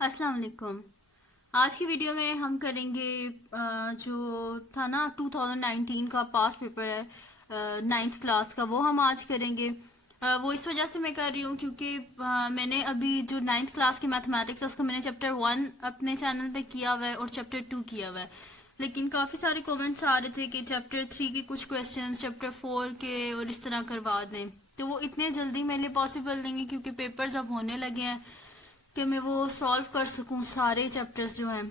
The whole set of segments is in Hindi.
अस्सलाम वालेकुम। आज की वीडियो में हम करेंगे जो था ना 2019 का पास पेपर है नाइन्थ क्लास का, वो हम आज करेंगे। वो इस वजह से मैं कर रही हूँ क्योंकि मैंने अभी जो नाइन्थ क्लास की मैथमेटिक्स है उसका मैंने चैप्टर 1 अपने चैनल पे किया हुआ है और चैप्टर 2 किया हुआ है, लेकिन काफ़ी सारे कमेंट्स आ रहे थे कि चैप्टर 3 के कुछ क्वेश्चंस चैप्टर 4 के और इस तरह करवा दें। तो वो इतने जल्दी मेरे लिए पॉसिबल नहीं है क्योंकि पेपर्स अब होने लगे हैं कि मैं वो सॉल्व कर सकूं सारे चैप्टर्स जो हैं।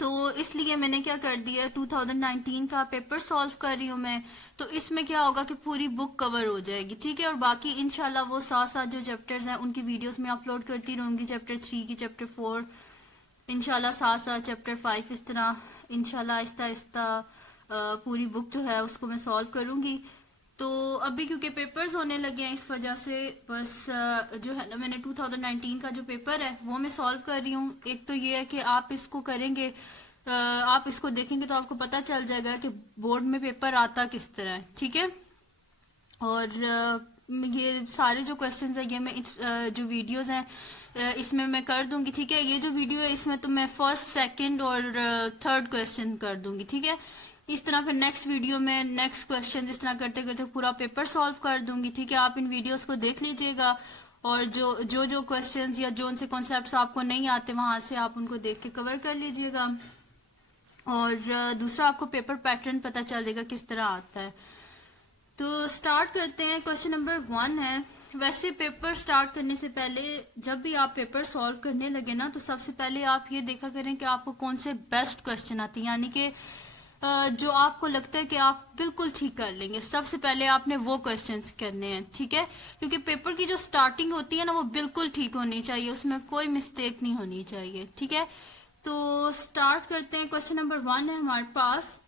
तो इसलिए मैंने क्या कर दिया, 2019 का पेपर सॉल्व कर रही हूँ मैं। तो इसमें क्या होगा कि पूरी बुक कवर हो जाएगी, ठीक है। और बाकी इंशाल्लाह वो साथ साथ जो चैप्टर्स हैं उनकी वीडियोस मैं अपलोड करती रहूंगी, चैप्टर 3 की, चैप्टर 4, इंशाल्लाह साथ साथ चैप्टर 5, इस तरह इंशाल्लाह आहिस्ता आहिस्ता पूरी बुक जो है उसको मैं सॉल्व करूंगी। तो अभी क्योंकि पेपर्स होने लगे हैं इस वजह से बस जो है ना, मैंने 2019 का जो पेपर है वो मैं सॉल्व कर रही हूँ। एक तो ये है कि आप इसको करेंगे, आप इसको देखेंगे तो आपको पता चल जाएगा कि बोर्ड में पेपर आता किस तरह है, ठीक है। और ये सारे जो क्वेश्चंस है ये मैं जो वीडियोस हैं इसमें मैं कर दूंगी, ठीक है। ये जो वीडियो है इसमें तो मैं फर्स्ट, सेकंड और थर्ड क्वेश्चन कर दूंगी, ठीक है। इस तरह फिर नेक्स्ट वीडियो में नेक्स्ट क्वेश्चन इस तरह करते करते पूरा पेपर सॉल्व कर दूंगी, ठीक है। आप इन वीडियोस को देख लीजिएगा और जो क्वेश्चंस या जो उनसे कॉन्सेप्ट्स आपको नहीं आते वहां से आप उनको देख के कवर कर लीजिएगा। और दूसरा आपको पेपर पैटर्न पता चल जाएगा किस तरह आता है। तो स्टार्ट करते हैं। क्वेश्चन नंबर 1 है। वैसे पेपर स्टार्ट करने से पहले जब भी आप पेपर सॉल्व करने लगे ना, तो सबसे पहले आप ये देखा करें कि आपको कौन से बेस्ट क्वेश्चन आते हैं, यानी कि जो आपको लगता है कि आप बिल्कुल ठीक कर लेंगे, सबसे पहले आपने वो क्वेश्चंस करने हैं, ठीक है। क्योंकि पेपर की जो स्टार्टिंग होती है ना वो बिल्कुल ठीक होनी चाहिए, उसमें कोई मिस्टेक नहीं होनी चाहिए, ठीक है। तो स्टार्ट करते हैं। क्वेश्चन नंबर 1 है हमारे पास।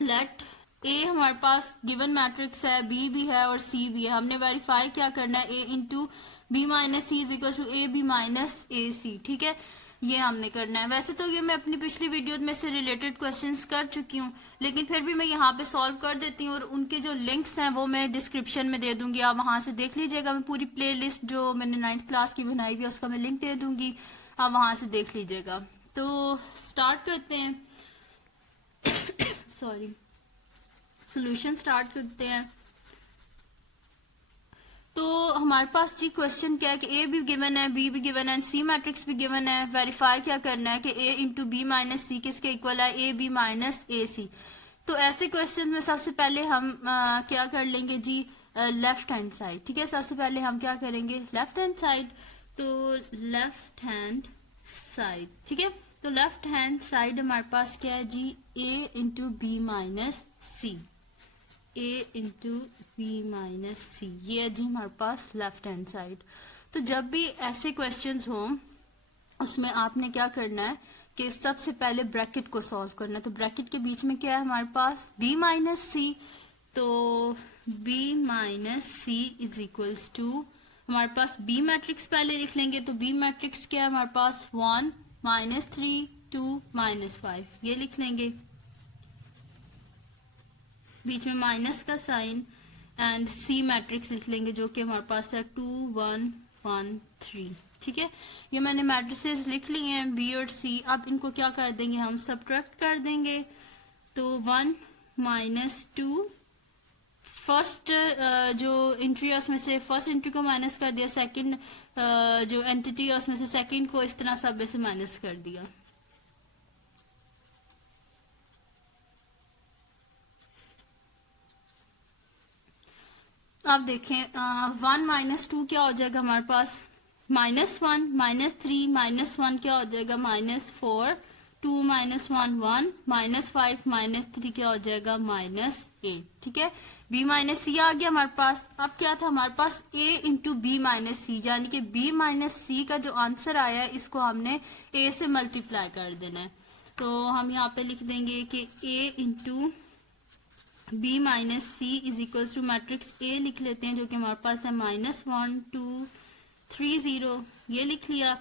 लेट ए हमारे पास गिवन मैट्रिक्स है, बी भी है और सी भी है। हमने वेरीफाई क्या करना है, A into B minus C is equal to A B minus A C, ठीक है। ये हमने करना है। वैसे तो ये मैं अपनी पिछली वीडियो में से रिलेटेड क्वेश्चंस कर चुकी हूँ, लेकिन फिर भी मैं यहाँ पे सॉल्व कर देती हूँ और उनके जो लिंक्स हैं वो मैं डिस्क्रिप्शन में दे दूंगी, आप वहां से देख लीजिएगा। मैं पूरी प्ले लिस्ट जो मैंने 9th क्लास की बनाई हुई है उसका मैं लिंक दे दूंगी, आप वहां से देख लीजिएगा। तो स्टार्ट करते हैं। सॉरी, सोल्यूशन स्टार्ट करते हैं। तो हमारे पास जी क्वेश्चन क्या है कि ए भी गिवन है, बी भी गिवन है, सी मैट्रिक्स भी गिवन है। वेरीफाई क्या करना है कि ए इंटू बी माइनस सी किसके इक्वल है, ए बी माइनस ए सी। तो ऐसे क्वेश्चन में सबसे पहले हम क्या कर लेंगे जी, लेफ्ट हैंड साइड, ठीक है। सबसे पहले हम क्या करेंगे, लेफ्ट हैंड साइड। तो लेफ्ट हैंड साइड, ठीक है। तो लेफ्ट हैंड साइड हमारे पास क्या है जी, ए इंटू बी माइनस सी, ए इंटू बी माइनस सी, ये है जी हमारे पास लेफ्ट हैंड साइड। तो जब भी ऐसे क्वेश्चंस हो उसमें आपने क्या करना है कि सबसे पहले ब्रैकेट को सॉल्व करना है। तो ब्रैकेट के बीच में क्या है हमारे पास, b माइनस सी। तो b minus C is equals to, हमारे पास b मैट्रिक्स पहले लिख लेंगे। तो b मैट्रिक्स क्या है हमारे पास, 1 माइनस 3 2 माइनस 5, ये लिख लेंगे, बीच में माइनस का साइन, एंड सी मैट्रिक्स लिख लेंगे जो कि हमारे पास है 2 1 1 3, ठीक है। ये मैंने मैट्रिसेस लिख लिए हैं बी और सी। अब इनको क्या कर देंगे, हम सब्ट्रैक्ट कर देंगे। तो 1 माइनस 2, फर्स्ट जो एंट्री है उसमें से फर्स्ट एंट्री को माइनस कर दिया, सेकंड जो एंटिटी है उसमें से सेकंड को इस तरह सब में से माइनस कर दिया। अब देखें 1 माइनस 2 क्या हो जाएगा हमारे पास, -1, -3 -1 क्या हो जाएगा, -4, 2 -1 1, -5 -3 क्या हो जाएगा, -8, ठीक है। b माइनस सी आ गया हमारे पास। अब क्या था हमारे पास, a इंटू बी माइनस सी, यानी कि b माइनस सी का जो आंसर आया है इसको हमने a से मल्टीप्लाई कर देना है। तो हम यहाँ पे लिख देंगे कि a into b minus C is equal to matrix a लिख लेते हैं जो कि हमारे पास है -1 2 3 0, ये लिख लिया,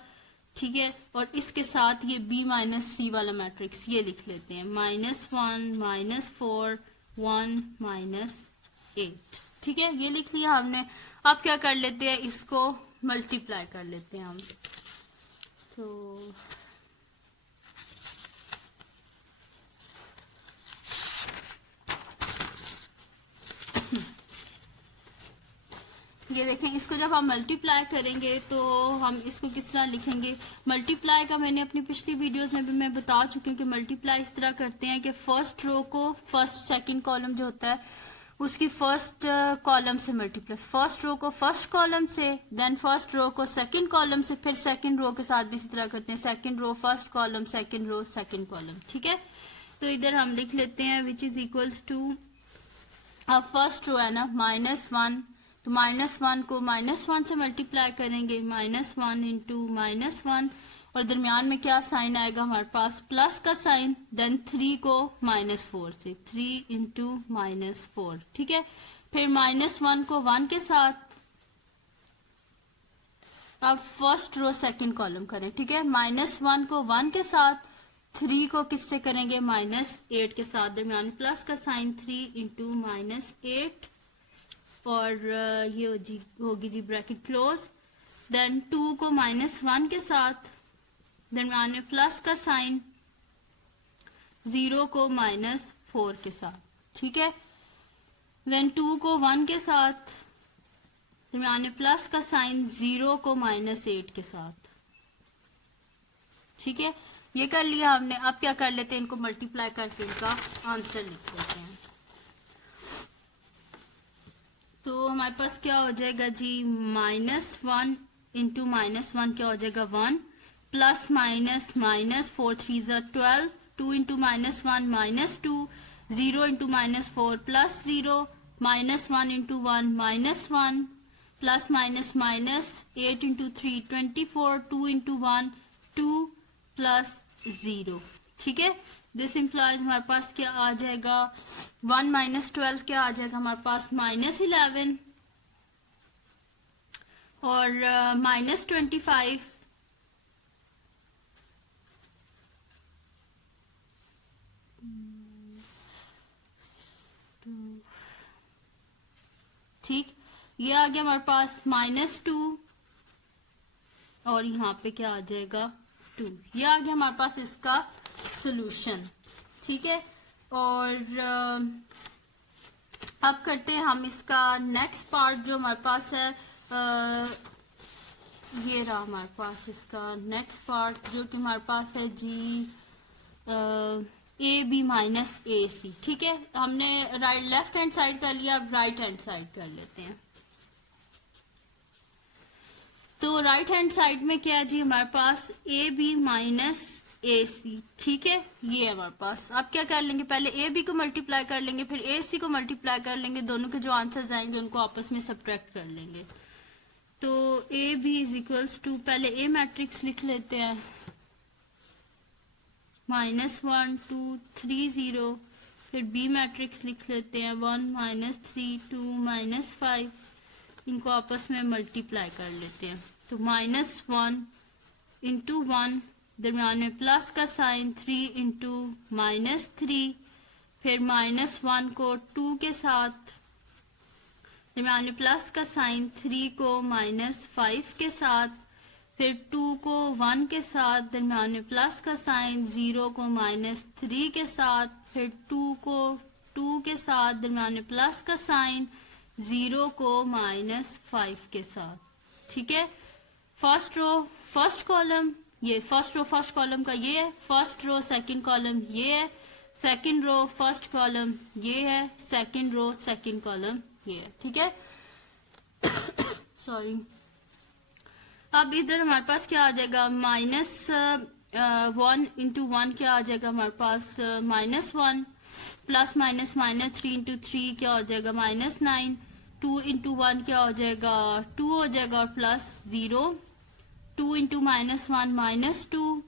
ठीक है। और इसके साथ ये b माइनस सी वाला मैट्रिक्स ये लिख लेते हैं, -1 -4 1 -8, ठीक है, ये लिख लिया हमने। अब क्या कर लेते हैं, इसको मल्टीप्लाई कर लेते हैं हम। तो ये देखें, इसको जब हम मल्टीप्लाई करेंगे तो हम इसको किस तरह लिखेंगे। मल्टीप्लाई का मैंने अपनी पिछली वीडियोस में भी मैं बता चुकी हूँ कि मल्टीप्लाई इस तरह करते हैं कि फर्स्ट रो को फर्स्ट सेकंड कॉलम जो होता है उसकी फर्स्ट कॉलम से मल्टीप्लाई, फर्स्ट रो को फर्स्ट कॉलम से, देन फर्स्ट रो को सेकंड कॉलम से, फिर सेकंड रो के साथ भी इसी तरह करते हैं, second row first column, second row second column. ठीक है, तो इधर हम लिख लेते हैं विच इज इक्वल्स टू, अब फर्स्ट रो है ना -1, तो -1 को -1 से मल्टीप्लाई करेंगे, -1 इंटू -1, और दरमियान में क्या साइन आएगा हमारे पास, प्लस का साइन, देन 3 को -4 से, 3 इंटू -4। ठीक है, फिर -1 को 1 के साथ, अब फर्स्ट रो सेकंड कॉलम करें। ठीक है, -1 को 1 के साथ, 3 को किससे करेंगे, -8 के साथ, दरमियान में प्लस का साइन, 3 इंटू -8, और ये होगी जी ब्रैकेट क्लोज, देन 2 को -1 के साथ, दरमियान में प्लस का साइन, 0 को -4 के साथ। ठीक है, देन 2 को 1 के साथ, दरमियान में प्लस का साइन, 0 को -8 के साथ। ठीक है, ये कर लिया हमने। अब क्या कर लेते हैं, इनको मल्टीप्लाई करके इनका आंसर लिख लेते हैं। तो हमारे पास क्या हो जाएगा जी, -1 इंटू -1 क्या हो जाएगा 1, प्लस माइनस माइनस, 4 3 ज़ा 12, 2 into -1 -2, 0 into -4 plus 0, -1 into 1 -1, plus minus minus, 8 into 3 24, 2 into 1 2 plus 0। ठीक है, दिस इम्प्लाइज हमारे पास क्या आ जाएगा, 1 - 12 क्या आ जाएगा हमारे पास, -11, और -25, ठीक, ये आ गया हमारे पास -2, और यहाँ पे क्या आ जाएगा 2, ये आ गया हमारे पास इसका सोल्यूशन। ठीक है, और अब करते हैं हम इसका नेक्स्ट पार्ट जो हमारे पास है, ये रहा हमारे पास इसका नेक्स्ट पार्ट जो कि हमारे पास है जी AB माइनस AC। ठीक है, हमने लेफ्ट हैंड साइड कर लिया, अब राइट हैंड साइड कर लेते हैं। तो राइट हैंड साइड में क्या है जी हमारे पास, AB माइनस AC। ठीक है, ये है हमारे पास। अब क्या कर लेंगे, पहले AB को मल्टीप्लाई कर लेंगे, फिर AC को मल्टीप्लाई कर लेंगे, दोनों के जो आंसर्स आएंगे उनको आपस में सब्ट्रैक्ट कर लेंगे। तो AB इज इक्वल्स टू, पहले A मैट्रिक्स लिख लेते हैं, -1 2 3 0, फिर B मैट्रिक्स लिख लेते हैं 1 -3 2 -5, इनको आपस में मल्टीप्लाई कर लेते हैं। तो -1 इंटू 1, दरम्यान में प्लस का साइन, 3 इंटू -3, फिर -1 को 2 के साथ, दरम्यान में प्लस का साइन, 3 को -5 के साथ, फिर 2 को 1 के साथ, दरम्यान में प्लस का साइन, 0 को -3 के साथ, फिर 2 को 2 के साथ, दरम्यान में प्लस का साइन, 0 को -5 के साथ। ठीक है, फर्स्ट रो फर्स्ट कॉलम, ये फर्स्ट रो फर्स्ट कॉलम का ये है, फर्स्ट रो सेकंड कॉलम ये है, सेकंड रो फर्स्ट कॉलम ये है, सेकंड रो सेकंड कॉलम ये है। ठीक है, सॉरी। अब इधर हमारे पास क्या आ जाएगा, -1 इंटू 1 क्या आ जाएगा हमारे पास, -1, प्लस माइनस -3 इंटू 3 क्या हो जाएगा, -9, 2 इंटू 1 क्या हो जाएगा, 2 हो जाएगा, और plus 0, 2 into -1 -2,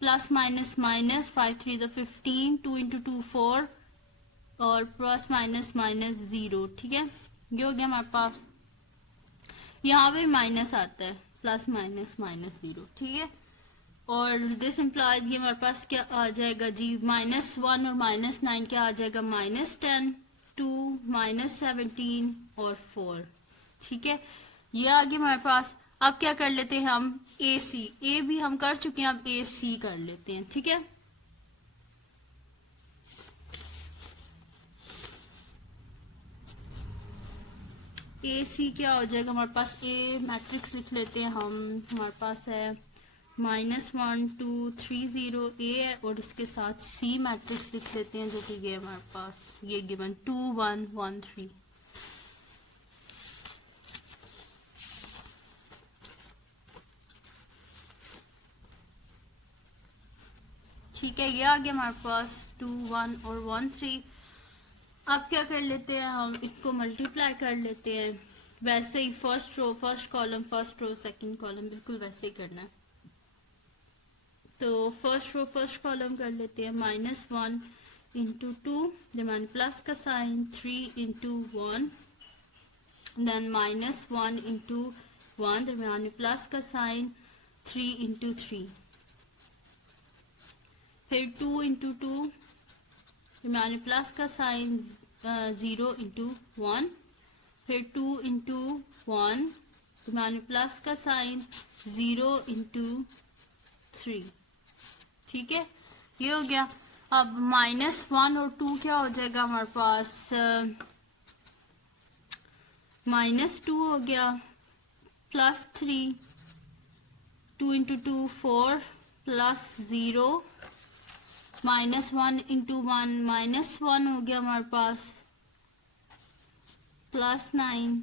plus minus minus, 5 3 ज़ा 15, 2 इंटू 2 4, और प्लस माइनस -0। ठीक है, ये हो गया हमारे पास। यहाँ पे माइनस आता है, प्लस माइनस -0। ठीक है, और दिस इम्प्लाइज ये हमारे पास क्या आ जाएगा जी, -1 और -9 क्या आ जाएगा, -10, 2 -17 और 4। ठीक है, ये आ गया हमारे पास। अब क्या कर लेते हैं हम, ए सी, ए भी हम कर चुके हैं, अब ए सी कर लेते हैं, ठीक है। ए सी क्या हो जाएगा हमारे पास, ए मैट्रिक्स लिख लेते हैं हम, हमारे पास है -1 2 3 0 ए है, और इसके साथ सी मैट्रिक्स लिख लेते हैं जो कि ये हमारे पास ये गिवन 2 1 1 3। ठीक है, ये आ गया हमारे पास 2 1 और 1 3। अब क्या कर लेते हैं हम, इसको मल्टीप्लाई कर लेते हैं, वैसे ही first row first column first row second column बिल्कुल वैसे ही करना है। तो फर्स्ट रो फर्स्ट कॉलम कर लेते हैं, -1 इंटू 2 दरमियान प्लस का साइन, 3 इंटू 1, देन -1 इंटू 1 दरमियान प्लस का साइन, 3 इंटू 3, फिर 2 इंटू 2 दरमियान प्लस का साइन, 0 इंटू 1, फिर 2 इंटू 1 दरमियान प्लस का साइन, 0 इंटू 3। ठीक है, ये हो गया। अब -1 और 2 क्या हो जाएगा हमारे पास, -2 हो गया, +3, 2 इंटू 2 4, +0, -1 इंटू 1 -1 हो गया हमारे पास, +9,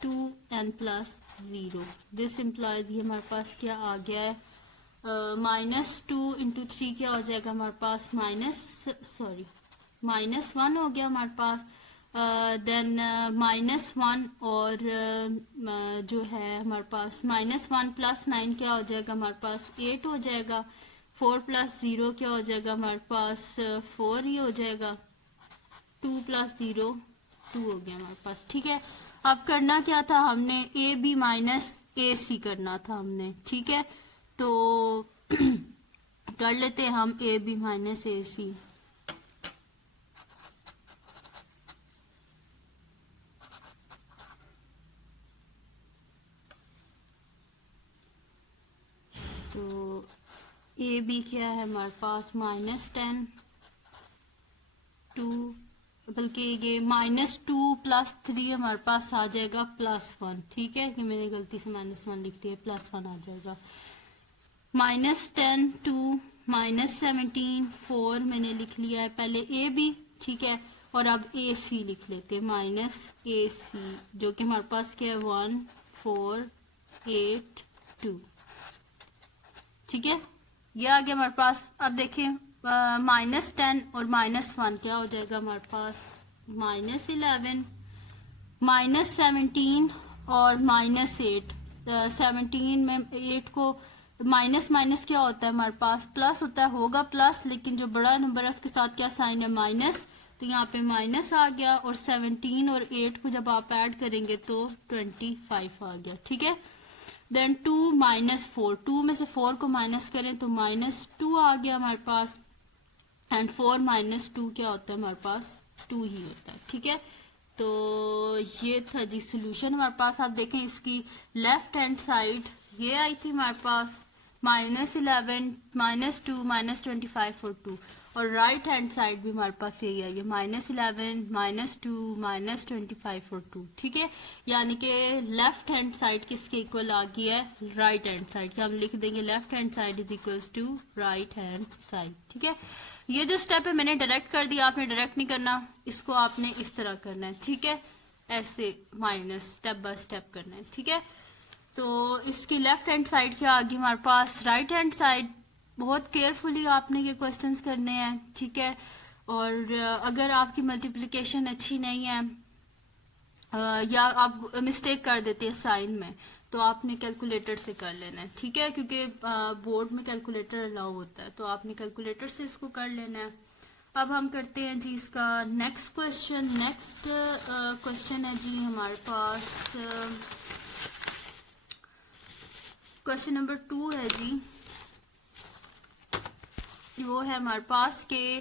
2 एंड +0। दिस इम्प्लॉयज ये हमारे पास क्या आ गया है, -2 इंटू 3 क्या हो जाएगा हमारे पास, -1 हो गया हमारे पास, देन -1 और जो है हमारे पास -1 +9 क्या हो जाएगा हमारे पास, 8 हो जाएगा, 4 + 0 क्या हो जाएगा हमारे पास, 4 ही हो जाएगा, 2 + 0 2 हो गया हमारे पास। ठीक है, अब करना क्या था हमने, ए बी माइनस ए सी करना था हमने। ठीक है, तो कर लेते हैं हम ए बी माइनस ए सी। तो ए बी क्या है हमारे पास, -10 2, बल्कि ये -2 + 3 हमारे पास आ जाएगा +1। ठीक है, कि मैंने गलती से -1 लिख दिया, +1 आ जाएगा। -10 2 -17 4 मैंने लिख लिया है पहले ए बी। ठीक है, और अब ए सी लिख लेते हैं, -AC जो कि हमारे पास क्या है, 1 4 8 2। ठीक है, ये आ गया हमारे पास। अब देखिए -10 और -1 क्या हो जाएगा हमारे पास, -11 -17 और -8। 17 में 8 को माइनस माइनस क्या होता है हमारे पास, प्लस होता है, होगा प्लस, लेकिन जो बड़ा नंबर है उसके साथ क्या साइन है, माइनस, तो यहाँ पे माइनस आ गया, और 17 और 8 को जब आप ऐड करेंगे तो 25 आ गया। ठीक है, देन 2 -4, 2 में से 4 को माइनस करें तो -2 आ गया हमारे पास, एंड 4 -2 क्या होता है हमारे पास, 2 ही होता है। ठीक है, तो ये था जी सोल्यूशन हमारे पास। आप देखें इसकी लेफ्ट हैंड साइड ये आई थी हमारे पास, -11 -2 -25 और 2, और राइट हैंड साइड भी हमारे पास यही आई है, -11 -2 -25 और 2। ठीक है, यानी कि लेफ्ट हैंड साइड किसके इक्वल आ गई है, राइट हैंड साइड की। हम लिख देंगे left hand side is equals to right hand side. ठीक है, ये जो स्टेप है मैंने डायरेक्ट कर दिया, आपने डायरेक्ट नहीं करना, इसको आपने इस तरह करना है। ठीक है, ऐसे माइनस स्टेप बाय स्टेप करना है। ठीक है, तो इसकी लेफ्ट हैंड साइड क्या आ गई हमारे पास, राइट हैंड साइड। बहुत केयरफुली आपने ये क्वेश्चंस करने हैं। ठीक है, और अगर आपकी मल्टीप्लिकेशन अच्छी नहीं है या आप मिस्टेक कर देते हैं साइन में, तो आपने कैलकुलेटर से कर लेना है। ठीक है, क्योंकि बोर्ड में कैलकुलेटर अलाउ होता है, तो आपने कैलकुलेटर से इसको कर लेना है। अब हम करते हैं जी इसका नेक्स्ट क्वेश्चन। नेक्स्ट क्वेश्चन है जी हमारे पास क्वेश्चन नंबर 2 है जी, वो है हमारे पास के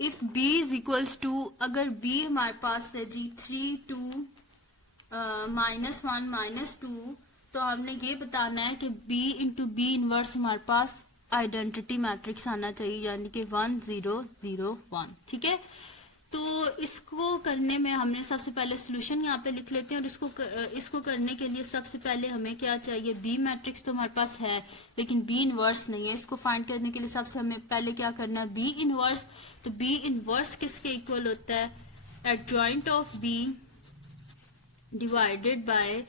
if b is equals to, अगर b हमारे पास है जी 3 2 -1 -2 तो हमने ये बताना है कि B इंटू बी इनवर्स हमारे पास आइडेंटिटी मैट्रिक्स आना चाहिए, यानी कि 1 0 0 1। ठीक है, तो इसको करने में हमने सबसे पहले सोल्यूशन यहाँ पे लिख लेते हैं, और इसको करने के लिए सबसे पहले हमें क्या चाहिए, बी मैट्रिक्स तो हमारे पास है लेकिन बी इनवर्स नहीं है। इसको फाइंड करने के लिए सबसे हमें पहले क्या करना है, बी इनवर्स। तो बी इनवर्स किसके इक्वल होता है, adjoint of b divided by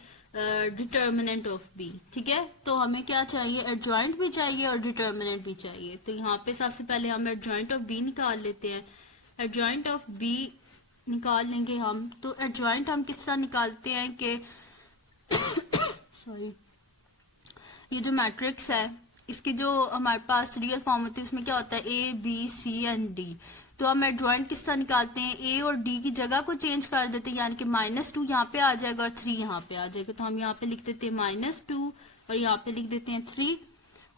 determinant of b. ठीक है, तो हमें क्या चाहिए, एडजॉइंट भी चाहिए और डिटर्मिनेंट भी चाहिए। तो यहाँ पे सबसे पहले हम एडजॉइंट ऑफ बी निकाल लेते हैं। एडजॉइंट ऑफ बी निकाल लेंगे हम, तो एडजॉइंट हम किस तरह निकालते हैं कि सॉरी, ये जो मैट्रिक्स है इसकी जो हमारे पास रियल फॉर्म होती है उसमें क्या होता है, a b c and d. तो हम एडजॉइंट किस तरह निकालते हैं, ए और डी की जगह को चेंज कर देते हैं, यानी कि -2 यहाँ पे आ जाएगा और 3 यहाँ पे आ जाएगा। तो हम यहाँ पे लिख देते हैं -2 और यहाँ पे लिख देते हैं 3,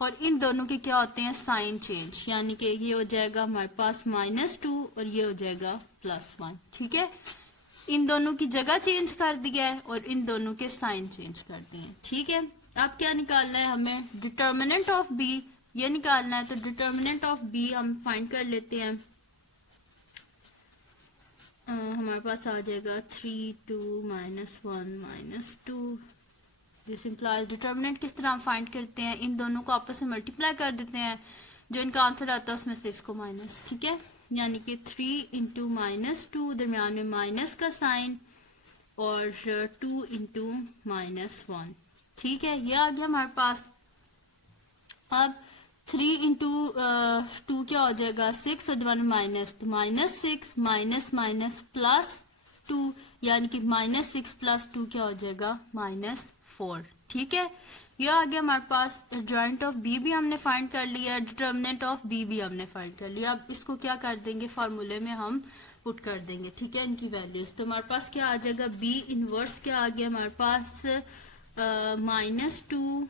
और इन दोनों के क्या होते हैं, साइन चेंज, यानी कि ये हो जाएगा हमारे पास -2 और ये हो जाएगा +1। ठीक है, इन दोनों की जगह चेंज कर दिया है और इन दोनों के साइन चेंज कर दिए हैं। ठीक है, अब क्या निकालना है हमें, डिटर्मिनेंट ऑफ बी ये निकालना है। तो डिटर्मिनेंट ऑफ बी हम फाइंड कर लेते हैं। हमारे पास आ जाएगा 3 2 -1 -2। दिस इंप्लाइज डिटर्मिनेंट किस तरह हम फाइंड करते हैं, इन दोनों को आपस में मल्टीप्लाई कर देते हैं, जो इनका आंसर आता है उसमें से इसको माइनस। ठीक है, यानी कि 3 इंटू -2, दरमियान में माइनस का साइन, और 2 इंटू -1। ठीक है, ये आ गया हमारे पास। अब 3 इंटू 2 क्या हो जाएगा, 6, और दरमियान में माइनस, तो -6 माइनस +2, यानी कि -6 +2 क्या हो जाएगा, -4। ठीक है, ये आ गया हमारे पास। एडजॉइंट ऑफ बी भी हमने फाइंड कर लिया, डिटर्मिनेंट ऑफ बी भी हमने फाइंड कर लिया। अब इसको क्या कर देंगे, फार्मूले में हम पुट कर देंगे। ठीक है, इनकी वैल्यूज। तो हमारे पास क्या आ जाएगा, बी इनवर्स क्या आ गया हमारे पास, -2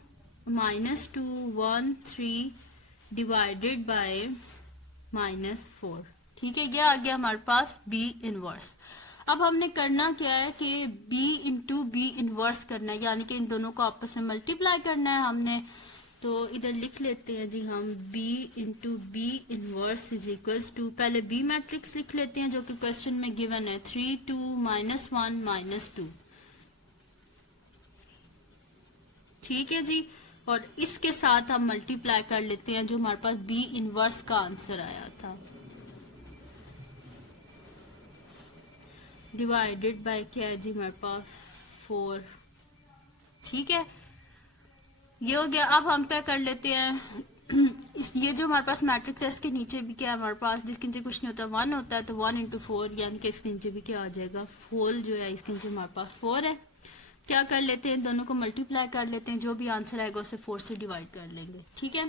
1 3 डिवाइडेड बाय -4। ठीक है, ये आ गया हमारे पास बी इनवर्स। अब हमने करना क्या है कि b इंटू बी इनवर्स करना है, यानी कि इन दोनों को आपस में मल्टीप्लाई करना है हमने। तो इधर लिख लेते हैं जी हम, b into b inverse is equals to, पहले b मैट्रिक्स लिख लेते हैं जो कि क्वेश्चन में गिवन है, 3 2 -1 -2। ठीक है जी, और इसके साथ हम मल्टीप्लाई कर लेते हैं जो हमारे पास b इनवर्स का आंसर आया था, डिवाइडेड बाय क्या है जी हमारे पास 4। ठीक है, ये हो गया। अब हम क्या कर लेते हैं इस ये जो हमारे पास मैट्रिक्स है इसके नीचे भी क्या है हमारे पास, जिसके नीचे कुछ नहीं होता 1 होता है, तो 1 इंटू 4, यानी कि इसके नीचे भी क्या आ जाएगा, होल जो है इसके नीचे हमारे पास 4 है। क्या कर लेते हैं, दोनों को मल्टीप्लाई कर लेते हैं, जो भी आंसर आएगा उसे 4 से डिवाइड कर लेंगे। ठीक है,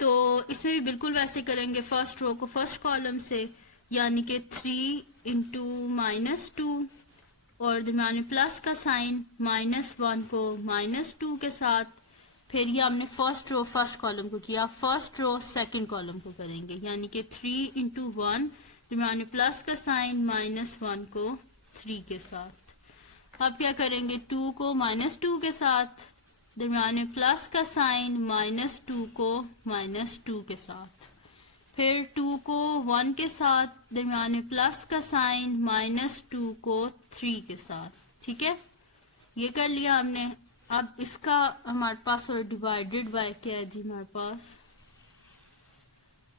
तो इसमें भी बिल्कुल वैसे करेंगे, फर्स्ट रो को फर्स्ट कॉलम से, यानी कि 3 इंटू -2 और दरम्यान में प्लस का साइन, -1 को -2 के साथ, फिर ये हमने फर्स्ट रो फर्स्ट कॉलम को किया, फर्स्ट रो सेकंड कॉलम को करेंगे, यानी कि 3 इंटू 1 दरम्यान में प्लस का साइन, -1 को 3 के साथ। अब क्या करेंगे, 2 को -2 के साथ, दरम्यान में प्लस का साइन, -2 को -2 के साथ, फिर 2 को 1 के साथ, दरम्यान में प्लस का साइन, -2 को 3 के साथ। ठीक है, ये कर लिया हमने। अब इसका हमारे पास और डिवाइडेड बाय क्या है जी, हमारे पास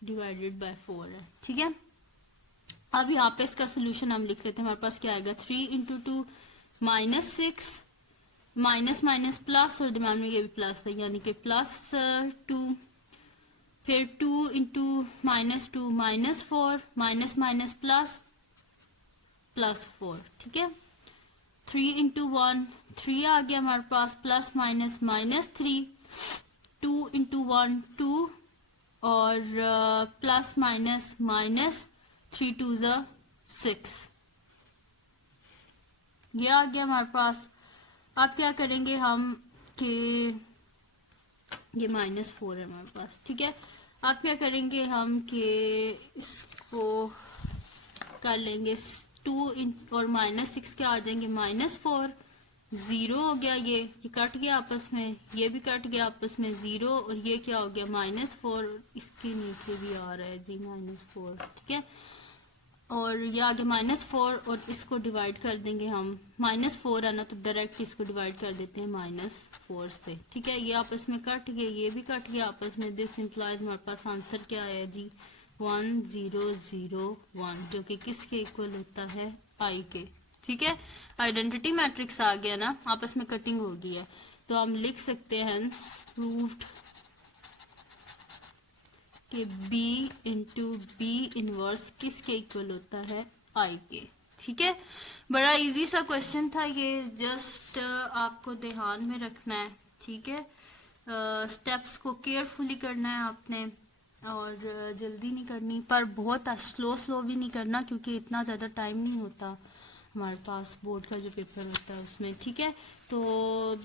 डिवाइडेड बाय 4 है। ठीक है, अब यहाँ पे इसका सोल्यूशन हम लिख लेते हैं। हमारे पास क्या आएगा, 3 इंटू 2 -6, माइनस माइनस प्लस और दरम्यान में ये भी प्लस है, यानी कि +2, फिर 2 इंटू -2 -4, माइनस माइनस प्लस +4। ठीक है, 3 इंटू 1 3 आ गया हमारे पास, प्लस माइनस -3, 2 इंटू 1 2 और प्लस माइनस -3 2 6, ये आ गया हमारे पास। अब क्या करेंगे हम कि ये -4 है हमारे पास। ठीक है, अब क्या करेंगे हम कि इसको कर लेंगे 2 और -6 क्या आ जाएंगे, -4 जीरो हो गया, ये कट गया आपस में, ये भी कट गया आपस में जीरो, और ये क्या हो गया -4, इसके नीचे भी आ रहा है जी -4, ठीक है। और ये आगे -4 और इसको डिवाइड कर देंगे हम, -4 है ना तो डायरेक्ट इसको डिवाइड कर देते हैं -4 से, ठीक है। ये आपस में कट गए, ये भी कट गया आपस में। दिस इंप्लाइज हमारे पास आंसर क्या आया जी 1001, जो कि किसके इक्वल होता है आई के, ठीक है। आइडेंटिटी मैट्रिक्स आ गया ना, आपस में कटिंग हो गई है, तो हम लिख सकते हैं प्रूव्ड कि B इंटू बी इनवर्स किसके इक्वल होता है आई के, ठीक है। बड़ा इजी सा क्वेश्चन था ये, जस्ट आपको ध्यान में रखना है, ठीक है। स्टेप्स को केयरफुली करना है आपने, और जल्दी नहीं करनी, पर बहुत स्लो भी नहीं करना, क्योंकि इतना ज़्यादा टाइम नहीं होता हमारे पास बोर्ड का जो पेपर होता है उसमें, ठीक है। तो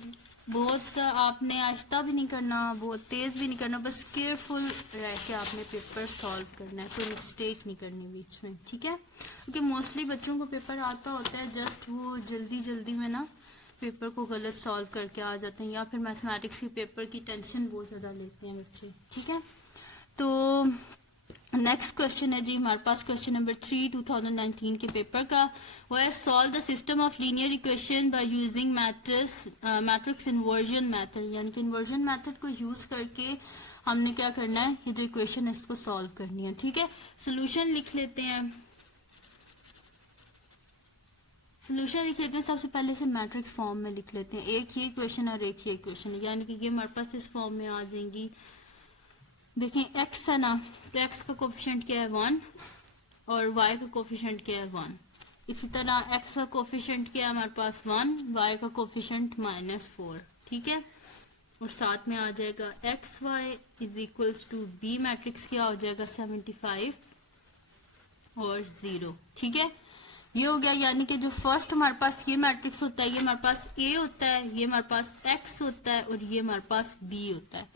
बहुत आपने आहिस्ता भी नहीं करना, बहुत तेज़ भी नहीं करना, बस केयरफुल रह के आपने पेपर सॉल्व करना है, कोई मिस्टेक नहीं करनी बीच में, ठीक है। क्योंकि मोस्टली बच्चों को पेपर आता होता है, जस्ट वो जल्दी में ना पेपर को गलत सॉल्व करके आ जाते हैं, या फिर मैथमेटिक्स के पेपर की टेंशन बहुत ज़्यादा लेते हैं बच्चे, ठीक है। तो नेक्स्ट क्वेश्चन है जी हमारे पास क्वेश्चन नंबर 3 2019 के पेपर का, वो है solve the system of linear equation by using matrix inversion method, यानी कि इन्वर्जन मेथड को यूज करके हमने क्या करना है, ये जो इक्वेशन है इसको सॉल्व करनी है, ठीक है। सोल्यूशन लिख लेते हैं, सबसे पहले इसे मैट्रिक्स फॉर्म में लिख लेते हैं, एक ही इक्वेशन और एक ही इक्वेशन, यानी कि ये हमारे पास इस फॉर्म में आ जाएंगी। देखें x है ना, तो x का कोफिशिएंट क्या है 1 और y का कोफिशिएंट क्या है 1। इसी तरह x का कोफिशिएंट क्या है हमारे पास 1, y का कोफिशिएंट -4, ठीक है। और साथ में आ जाएगा x y is equals to b matrix क्या हो जाएगा 75 और 0, ठीक है। ये हो गया, यानी कि जो फर्स्ट हमारे पास ये मैट्रिक्स होता है, ये हमारे पास A होता है, ये हमारे पास X होता है और ये हमारे पास B होता है।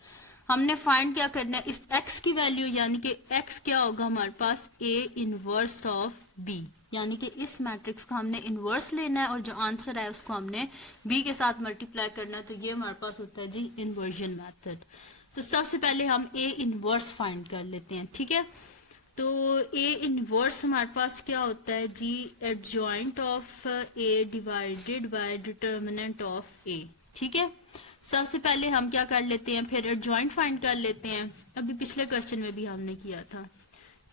हमने फाइंड क्या करना है, इस X की वैल्यू, यानी कि X क्या होगा हमारे पास A इनवर्स ऑफ B, यानी कि इस मैट्रिक्स का हमने इनवर्स लेना है और जो आंसर है उसको हमने B के साथ मल्टीप्लाई करना है, तो ये हमारे पास होता है जी इन्वर्जन मेथड। तो सबसे पहले हम A इनवर्स फाइंड कर लेते हैं, ठीक है। तो A इनवर्स हमारे पास क्या होता है जी, adjoint of A divided by determinant of A, ठीक है। सबसे पहले हम क्या कर लेते हैं, फिर एडजॉइंट फाइंड कर लेते हैं, अभी पिछले क्वेश्चन में भी हमने किया था।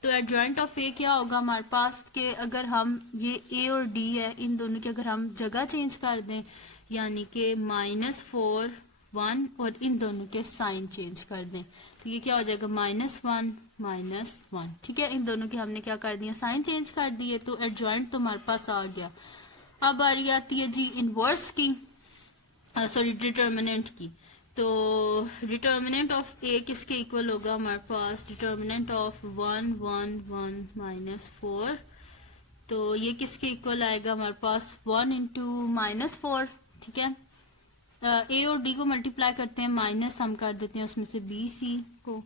तो एडजॉइंट ऑफ A क्या होगा हमारे पास कि अगर हम ये A और D है, इन दोनों की अगर हम जगह चेंज कर दें, यानी कि -4 1 और इन दोनों के साइन चेंज कर दें, तो ये क्या हो जाएगा -1 -1, ठीक है। इन दोनों के हमने क्या कर दिया, साइन चेंज कर दिए, तो एडजॉइंट तो हमारे पास आ गया। अब बारी आती है जी इनवर्स की, सॉरी डिटर्मिनेंट की। तो डिटर्मिनेंट ऑफ A किसके इक्वल होगा हमारे पास, डिटर्मिनेंट ऑफ 1 1 1 -4, तो ये किसके इक्वल आएगा हमारे पास 1 इंटू -4, ठीक है। A और D को मल्टीप्लाई करते हैं, माइनस हम कर देते हैं उसमें से BC को,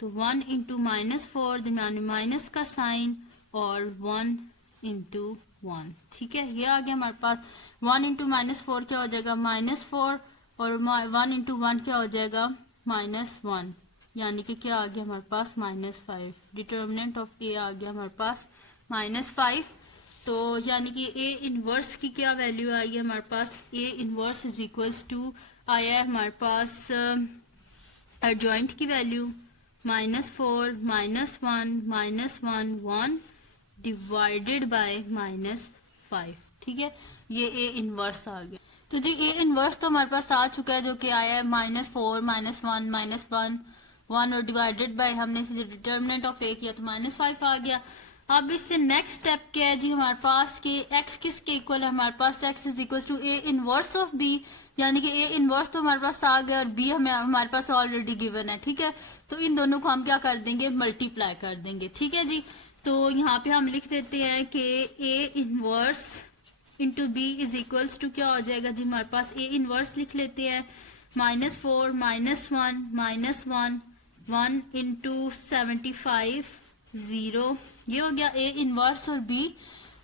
तो 1 इंटू -4 दरम्यान में माइनस का साइन और 1 इंटू 1, ठीक है। ये आ गया हमारे पास 1 इंटू -4 क्या हो जाएगा -4 और 1 इंटू 1 क्या हो जाएगा -1, यानी कि क्या आ गया हमारे पास -5। डिटर्मिनेंट ऑफ A आ गया हमारे पास -5, तो यानी कि A इनवर्स की क्या वैल्यू आई है हमारे पास, A inverse is equals to आया है हमारे पास एडजॉइंट की वैल्यू -4 -1 1 डिवाइडेड बाय -5, ठीक है। ये A इनवर्स आ गया। तो जी A इनवर्स तो हमारे पास आ चुका है, जो कि आया है -4 -1 1 और डिवाइडेड बाय हमने इसे डिटर्मिनेंट ऑफ A किया तो -5 आ गया। अब इससे नेक्स्ट स्टेप क्या है जी हमारे पास कि x किसके इक्वल है, हमारे पास x is equal to A inverse of B, यानी कि A इनवर्स तो हमारे पास आ गया और B हमारे पास ऑलरेडी गिवन है, ठीक है। तो इन दोनों को हम क्या कर देंगे, मल्टीप्लाई कर देंगे, ठीक है जी। तो यहाँ पे हम लिख देते हैं कि A inverse into B is equals to क्या हो जाएगा जी हमारे पास, A इनवर्स लिख लेते हैं -4 -1 1 इंटू 75 0, ये हो गया A इनवर्स और B।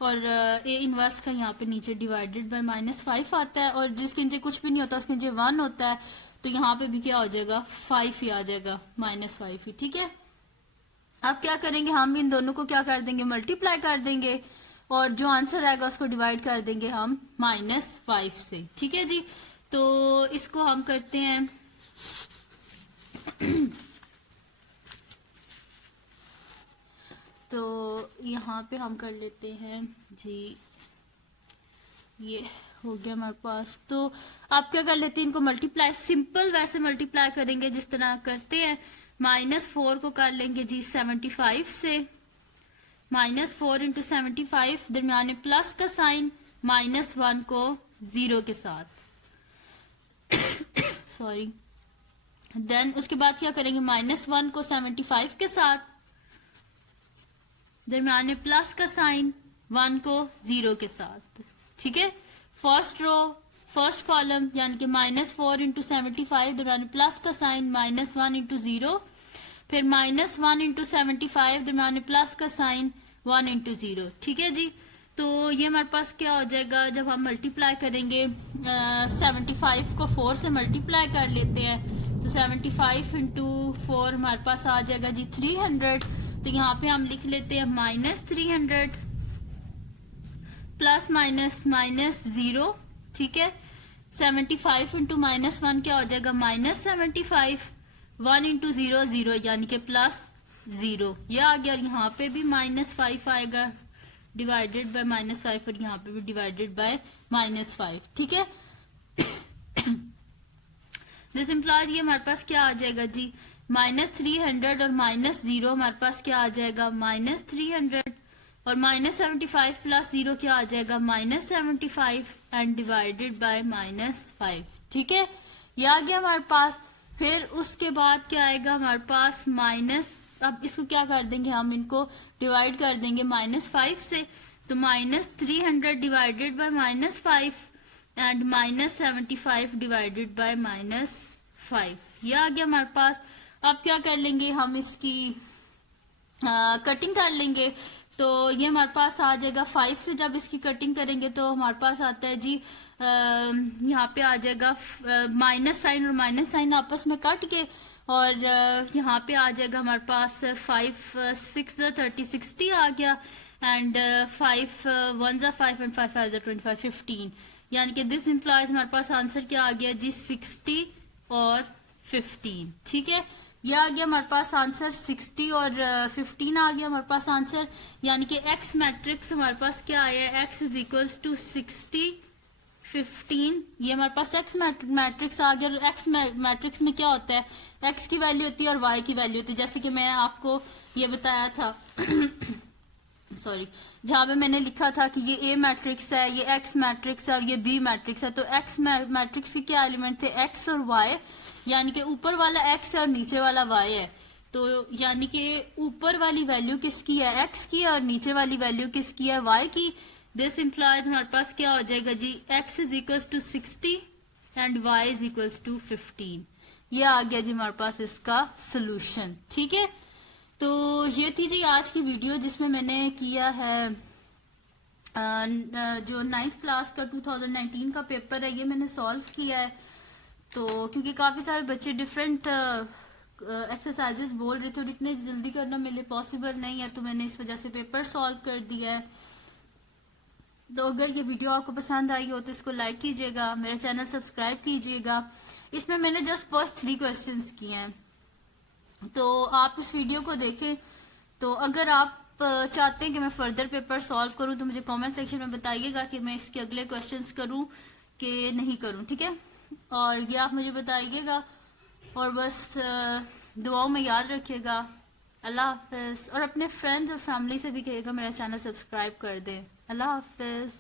और ए इनवर्स का यहाँ पे नीचे डिवाइडेड बाय -5 आता है, और जिसके नीचे कुछ भी नहीं होता उसके नीचे 1 होता है, तो यहाँ पे भी क्या हो जाएगा 5 ही आ जाएगा, -5 ही। ठीक है, अब क्या करेंगे हम इन दोनों को क्या कर देंगे, मल्टीप्लाई कर देंगे, और जो आंसर आएगा उसको डिवाइड कर देंगे हम -5 से। ठीक है जी, तो इसको हम करते हैं तो यहाँ पे हम कर लेते हैं जी, ये हो गया हमारे पास। तो आप क्या कर लेते हैं, इनको मल्टीप्लाई सिंपल वैसे मल्टीप्लाई करेंगे जिस तरह करते हैं। -4 को कर लेंगे जी 75 से, -4 × 75, दरम्यान में प्लस का साइन, -1 को 0 के साथ सॉरी। देन उसके बाद क्या करेंगे, -1 को 75 के साथ, दरम्यान में प्लस का साइन, 1 को 0 के साथ। ठीक है, फर्स्ट रो फर्स्ट कॉलम यानी कि -4 × 75, दरम्यान में प्लस का साइन, -1 × 0, फिर -1 × 75, दरम्यान में प्लस का साइन, 1 × 0। ठीक है जी, तो ये हमारे पास क्या हो जाएगा, जब हम मल्टीप्लाई करेंगे 75 को 4 से मल्टीप्लाई कर लेते हैं, तो 75 × 4 हमारे पास आ जाएगा जी 300। तो यहाँ पे हम लिख लेते हैं -300 प्लस माइनस 0। ठीक है, 75 × -1 क्या हो जाएगा, -75, 1 × 0 0 यानी कि +0, ये आ गया। और यहाँ पे भी -5 आएगा डिवाइडेड बाय -5, और यहाँ पे भी डिवाइडेड बाय -5। ठीक है, दिस इम्प्लाइज ये हमारे पास क्या आ जाएगा जी, -300 और -0 हमारे पास क्या आ जाएगा, -300, और -75 + 0 क्या आ जाएगा, -75, एंड डिवाइडेड बाय -5। ठीक है, ये आ गया हमारे पास। फिर उसके बाद क्या आएगा हमारे पास माइनस, अब इसको क्या कर देंगे हम, इनको डिवाइड कर देंगे -5 से, तो -300 divided by -5 and -75 divided by -5, ये आ गया हमारे पास। अब क्या कर लेंगे हम, इसकी कटिंग कर लेंगे, तो ये हमारे पास आ जाएगा 5 से जब इसकी कटिंग करेंगे तो हमारे पास आता है जी, यहाँ पे आ जाएगा माइनस साइन और माइनस साइन आपस में कट के, और यहाँ पे आ जाएगा हमारे पास 5 6 30 60 आ गया, एंड 5 1 5 एंड 5 5 25 15, यानी कि दिस इम्प्लाइज हमारे पास आंसर क्या आ गया जी 60 और 15। ठीक है, ये आ गया हमारे पास आंसर, 60 और 15 आ गया हमारे पास आंसर, यानी कि एक्स मैट्रिक्स हमारे पास क्या आया है, x = 60 15, ये हमारे पास एक्स मैट्रिक्स आ गया। और एक्स मैट्रिक्स में क्या होता है, एक्स की वैल्यू होती है और वाई की वैल्यू होती है, जैसे कि मैं आपको ये बताया था सॉरी, जहां पे मैंने लिखा था कि ये ए मैट्रिक्स है, ये एक्स मैट्रिक्स है और ये बी मैट्रिक्स है। तो एक्स मैट्रिक्स के क्या एलिमेंट थे, एक्स और वाई, यानी कि ऊपर वाला एक्स है और नीचे वाला वाई है। तो यानी कि ऊपर वाली वैल्यू किसकी है, एक्स की, और नीचे वाली वैल्यू किसकी है, वाई की। दिस इम्प्लाइज हमारे पास क्या हो जाएगा जी, x = 60 एंड y = 15, ये आ गया जी हमारे पास इसका सोल्यूशन। ठीक है, तो ये थी जी आज की वीडियो जिसमें मैंने किया है जो 9th क्लास का 2019 का पेपर है, ये मैंने सॉल्व किया है। तो क्योंकि काफी सारे बच्चे डिफरेंट एक्सरसाइजेस बोल रहे थे और इतने जल्दी करना मेरे लिए पॉसिबल नहीं है, तो मैंने इस वजह से पेपर सॉल्व कर दिया है। तो अगर ये वीडियो आपको पसंद आई हो तो इसको लाइक कीजिएगा, मेरा चैनल सब्सक्राइब कीजिएगा। इसमें मैंने जस्ट फर्स्ट 3 क्वेश्चंस किए हैं, तो आप इस वीडियो को देखें। तो अगर आप चाहते हैं कि मैं फर्दर पेपर सॉल्व करूं तो मुझे कमेंट सेक्शन में बताइएगा कि मैं इसके अगले क्वेश्चंस करूं कि नहीं करूं, ठीक है। और ये आप मुझे बताइएगा, और बस दुआओं में याद रखिएगा। अल्लाह हाफिज, और अपने फ्रेंड्स और फैमिली से भी कहिएगा मेरा चैनल सब्सक्राइब कर दें। अल्लाह हाफिज।